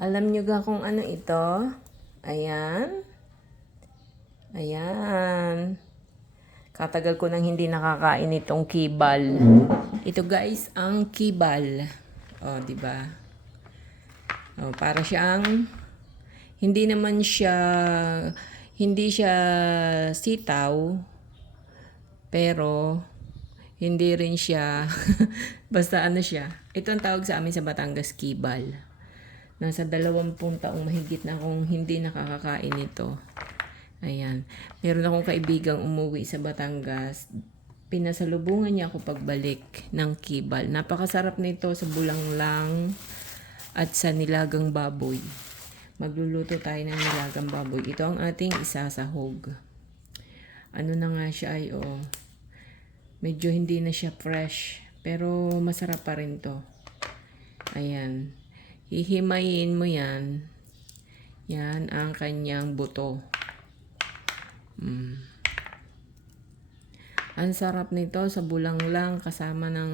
Alam nyo ga kung ano ito? Ayan. Ayan. Katagal ko nang hindi nakakain itong kibal. Ito guys, ang kibal. Oh, di ba? Oh, para siyang hindi siya sitaw, pero hindi rin siya basta ano siya. Ito ang tawag sa amin sa Batangas, kibal. Nasa 20 taong mahigit na akong hindi nakakakain ito. Ayan. Meron akong kaibigang umuwi sa Batangas. Pinasalubungan niya ako pagbalik ng kibal. Napakasarap nito sa bulanglang at sa nilagang baboy. Magluluto tayo ng nilagang baboy. Ito ang ating isasahog. Ano na nga siya ay medyo hindi na siya fresh. Pero masarap pa rin to. Ayan. Hihimayin mo yan. Yan ang kanyang buto. Ang sarap nito sa bulanglang kasama ng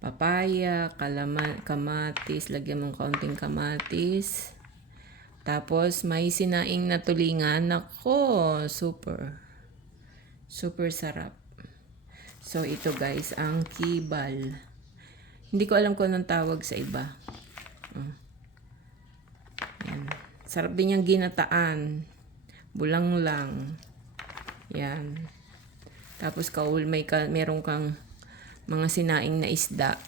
papaya, kamatis, lagyan mong kaunting kamatis. Tapos may sinaing na tulingan. Nako, super. Super sarap. So ito guys, ang kibal. Hindi ko alam kung anong tawag sa iba. Yan. Sarap din yung ginataan. Bulanglang. Yan. Tapos meron kang mga sinaing na isda.